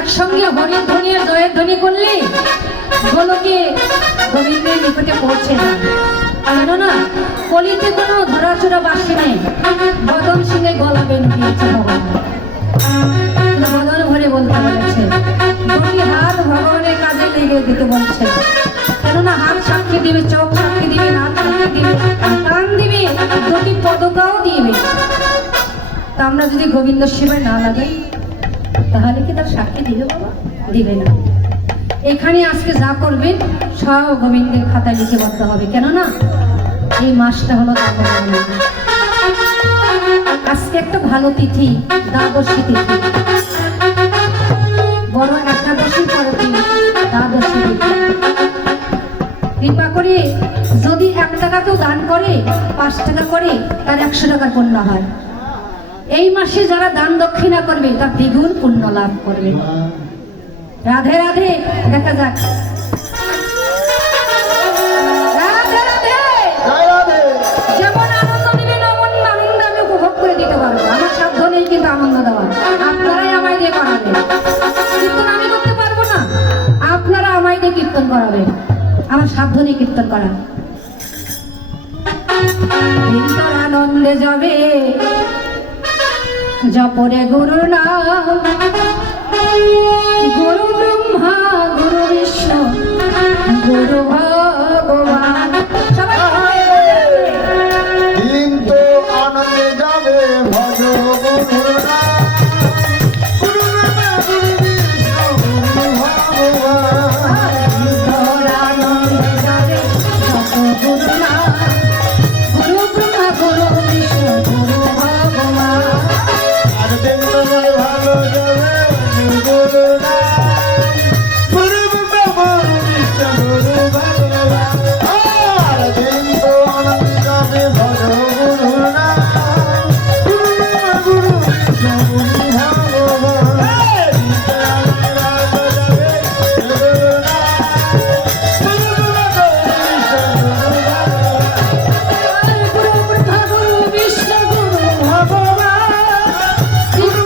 একসঙ্গে হরিণ ধ্বনি আর জয়ের ধ্বনি করলে গোলকে গোবিন্দের নিকটে পৌঁছে না। কেননা কলিতে কোনো ধরাচোরা বাসি নেই। বদন সিংহে গলা বেন দিয়েছে ভগবান, বদন ভরে বলতে বলেছে, দুটি হাত ভগবানের কাজে লেগে দিতে বলছে। কেননা হাত সাক্ষী দিবে, চোখ সাক্ষী দিবে, নাক সাক্ষী দিবে, কান দিবে, দুটি পদকাও দিবে। তা আমরা যদি গোবিন্দ সেবায় না লাগাই তাহলে কি তার সাক্ষী দিবে? বাবা দিবে না। এখানে আজকে যা করবেন সব গোবিন্দের খাতায় লিখিবদ্ধ হবে। কেননা এই মাসটা হলো দামোদর। আজকে একটা ভালো তিথি, দ্বাদশী তিথি, বড় একাদশীর পরের দিন দ্বাদশী তিথি। কৃপা করে যদি 1 টাকা কেউ দান করে, 5 টাকা করে, তার 100 টাকার পুণ্য হয়। এই মাসে যারা দান দক্ষিণা করবে তার দ্বিগুণ পুণ্য লাভ করবে। রাধে রাধে। দেখা যাক। যেমন আনন্দ দিবেন অমন আনন্দ আমি উপভোগ করে দিতে পারবো। আমার সাধ্য নেই কিন্তু আনন্দ দেওয়ার। আপনারাই আমায় দিয়ে করাবেন। কীর্তন আমি করতে পারবো না, আপনারা আমায় দিয়ে কীর্তন করাবেন। আমার সাধ্য নেই কীর্তন করার। কীর্তন আনন্দে যাবে জপরে গুরুর নাম, গুরু ব্রহ্মা গুরু বিষ্ণু গুরু ভগবান। কিন্তু আনন্দে যাবে ভজ গুরুর নাম, গুরু ব্রহ্মা গুরু বিষ্ণু গুরু ভগবান। আনন্দে যাবে জপ গুরু নাম, গুরু ব্রহ্মা গুরু বিষ্ণু গুরু ভগবান। আর দিন তোমার ভালো যাবে গুরু নাম, গুরু ব্রহ্মা গুরু বিষ্ণু গুরু ভগবান। আর দিন তো আনন্দে যাবে ভজ গুরুর নাম, গুরু ব্রহ্মা গুরু বিষ্ণু গুরু ভগবান। গুরু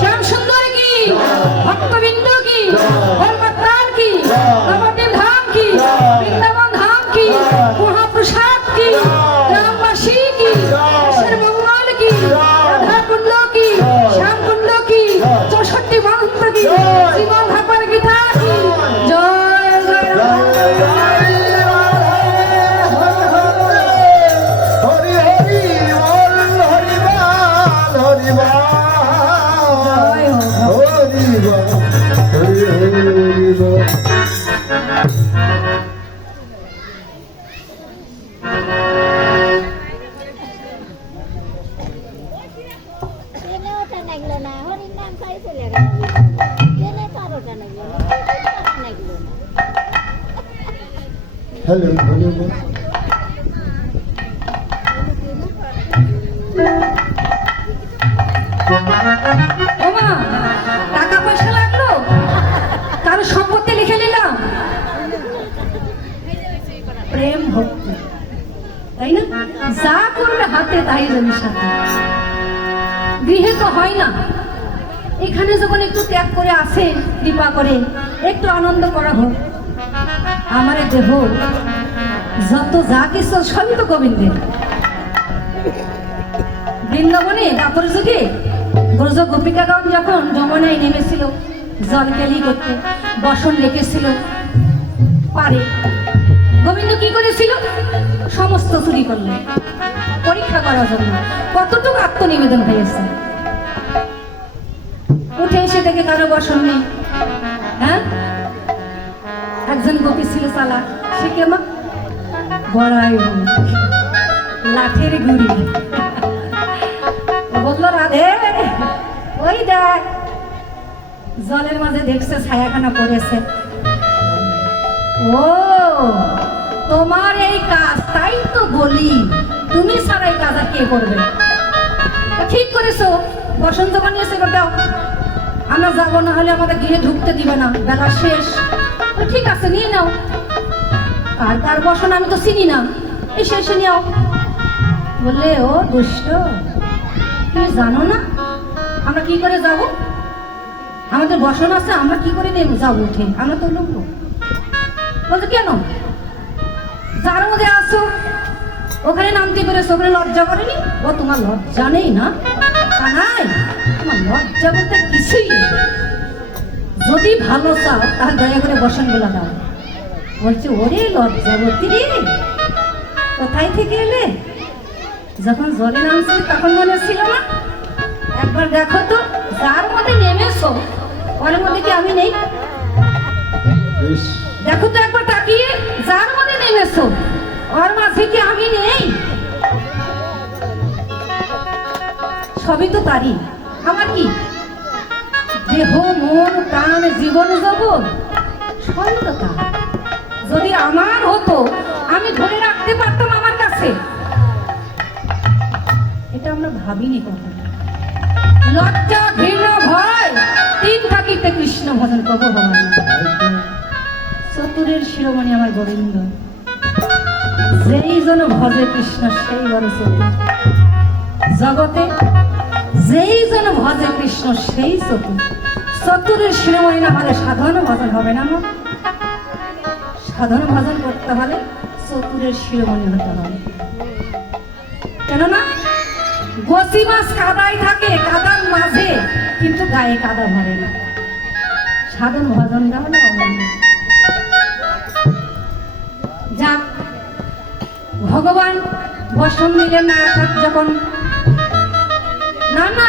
শ্যাম সুন্দর কি, ভক্তবৃন্দ কি, কলকাতার কি, নবদ্বীপ ধাম কি, বৃন্দাবন ধাম কি, মহাপ্রসাদ কি, গ্রামবাসী কি, দেশের মঙ্গল কি, রাধাকুণ্ড কি, শ্যামকুণ্ড কি, 64 মন্ত্র কি, শ্রীমদ্ ভাগবত গীতা কি, জয় জয় রাম। হরি হরি বল, হরি বল, হরি বল, জয় হোক। হরি বল, হরি হরি বল। ট্রেনে ওঠা লাগলো না, হরির নাম খাই চলে গেল। ট্রেনে তো আর ওঠা লাগলো না, লাগলো না। হ্যালো হরি বল। ওমা, টাকা পয়সা লাগলো, কারো সম্পত্তি লিখে নিলাম, প্রেম ভক্তি, তাই না? যা করবে হাতে তাই জমি সাথে। গৃহে তো হয় না, এখানে যখন একটু ত্যাগ করে আসে, কৃপা করে একটু আনন্দ করা হোক। আমার এই দেহ যত যা কিছু সবই তো গোবিন্দের। বৃন্দাবনে দাপর যুগে ব্রজ গোপিকাগণ যখন যমুনায় নেমেছিল জল কেলি করতে, বসন রেখেছিল পারে, গোবিন্দ কি করেছিল? সমস্ত চুরি করল পরীক্ষা করার জন্য কতটুকু আত্মনিবেদন হয়েছে। উঠে এসে দেখে কারো বসন নেই। হ্যাঁ, একজন গোপী ছিল চালা, সে কেমন বড়াই লাঠের গুড়ি, বললো রাধে ওই দেখ জলের মাঝে দেখছে ছায়াখানা পড়েছে। ও তোমার এই কাজ, তাই তো বলি তুমি ছাড়া এই কাজ আর কে করবে? তো ঠিক করেছো, বসন্ত বানিয়েছে দাও, আমরা যাবো, না হলে আমাদের গৃহে ঢুকতে দিবে না, বেলা শেষ। তো ঠিক আছে নিয়ে নাও, কার কার বসন আমি তো চিনি না, এসে এসে নিও। বললে ও দুষ্ট, তুমি জানো না আমরা কি করে যাব? আমাদের বসন আছে, আমরা কি করে নেব যাবো উঠে? আমরা তো লোক। বলতো কেন? যার মধ্যে আসো ওখানে নামতে পেরেছো, ওখানে লজ্জা করেনি? ও তোমার লজ্জা নেই না? তা নাই, তোমার লজ্জা বলতে কিছুই নেই। যদি ভালো চাও তাহলে দয়া করে বসন গুলা দাও। বলছে ওরে লজ্জাবতী রে, কোথায় থেকে এলে? যখন জলে নামছিল তখন মনে ছিল না? একবার দেখো তো, যার মধ্যে নেমেছো ওর মধ্যে কি আমি নেই? বেশ, দেখো তো একবার তাকিয়ে, যার মধ্যে নেমেছো ওর মাঝে কি আমি নেই? সবই তো তারই, আমার কি? দেহ মন প্রাণ জীবন যৌবন সবই তো তার। যদি আমার হতো আমি ধরে রাখতে পারতাম আমার কাছে। এটা আমরা ভাবিনি কখনো। লজ্জা ঘৃণা ভয় তিন থাকিতে কৃষ্ণ ভজন কবু ভবানী। চতুরের শিরোমণি আমার গোবিন্দ, যেই জন ভজে কৃষ্ণ সেই বড় চতুর। জগতে যেই জন ভজে কৃষ্ণ সেই চতুর। চতুরের শিরোমণি না হলে সাধারণ ভজন হবে না। মা, সাধারণ ভজন করতে হলে চতুরের শিরোমণি হতে হবে। কেননা গোসি মাছ কাদায় থাকে, কাদার মাঝে, কিন্তু গায়ে কাদা ভরে না। সাধারণ ভজনটা হলো অমূল্য। যাক, ভগবান বসন দিলেন না যখন, না না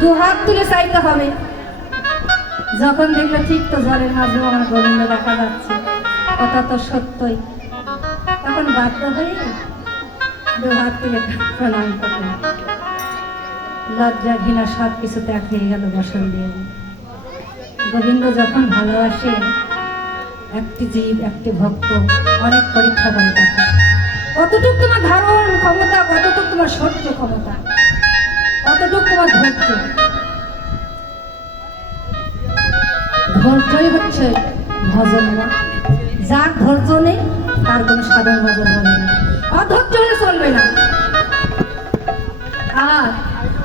দু হাত তুলে চাইতে হবে। যখন দেখলো ঠিক তো জলের মাঝেও আমার গোবিন্দ দেখা যাচ্ছে, কথা তো সত্যই, তখন বাধ্য হয়ে দু হাত তুলে প্রণাম করলেন। লজ্জা ঘৃণা সব কিছু ত্যাগ হয়ে গেল বসন দিয়ে। গোবিন্দ যখন ভালোবাসে একটি জীব, একটি ভক্ত, অনেক পরীক্ষা করে তাকে। কতটুকু তোমার ধারণ ক্ষমতা, কতটুকু তোমার সহ্য ক্ষমতা, কতটুকু তোমার ধৈর্য। ধৈর্যই হচ্ছে ভজন। যার ধৈর্য নেই তার কোনো সাধারণ ভজন হবে না, অধৈর্য হলে চলবে না। আর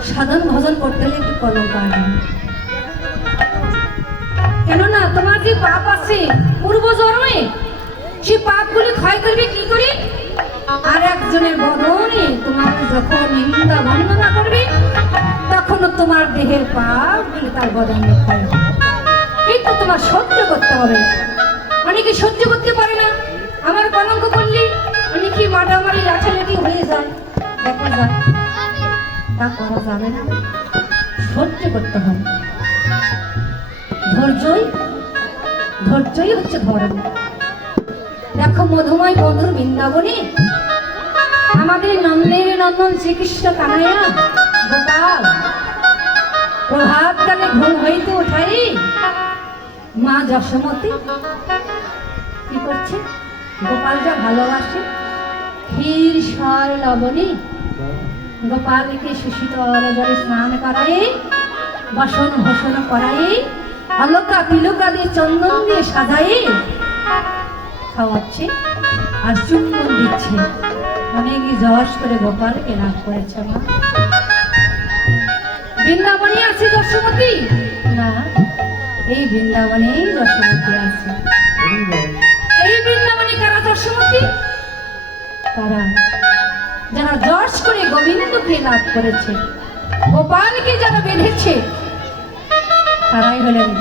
সাধন ভজন করতে হলে একটু কলঙ্ক আনবে। কেননা তোমার যে পাপ আছে পূর্ব জন্মে, সেই পাপগুলি ক্ষয় করবে কি করে? আর একজনের বদনে তোমার যখন নিন্দা বন্দনা করবে, তখনও তোমার দেহের পাপগুলি তার বদনে ক্ষয় হবে। কিন্তু তোমার সহ্য করতে হবে। অনেকে সহ্য করতে পারে না, আমার কলঙ্ক করলে অনেকে মারামারি লাঠালাঠি হয়ে যায়, দেখা যায়। তা করা যাবে না, সহ্য করতে হবে। ধৈর্যই হচ্ছে ধর্ম। দেখো মধুময় মধুর বৃন্দাবনে আমাদের নন্দের নন্দন শ্রীকৃষ্ণ কানাইয়া গোপাল প্রভাতকালে ঘুম হইতে উঠাই মা যশোমতী কি করছে? গোপাল যা ভালোবাসে ক্ষীর সর লবণী গোপালকে সুশীতল জলে স্নান করাই, বাসন ভসন করাই, অলকা তিলকা দিয়ে চন্দন দিয়ে সাজাই খাওয়াচ্ছে আর চুম্বন দিচ্ছে। অনেক যশ করে গোপালকে লাভ করেছে মা। বৃন্দাবনে আছে যশোমতী? না, এই বৃন্দাবনেই যশোমতী আছে। এই বৃন্দাবনে কারা যশোমতী? তারা যারা যশ করে গোবিন্দকে লাভ করেছে, গোপালকে যারা বেঁধেছে, তারাই হলেন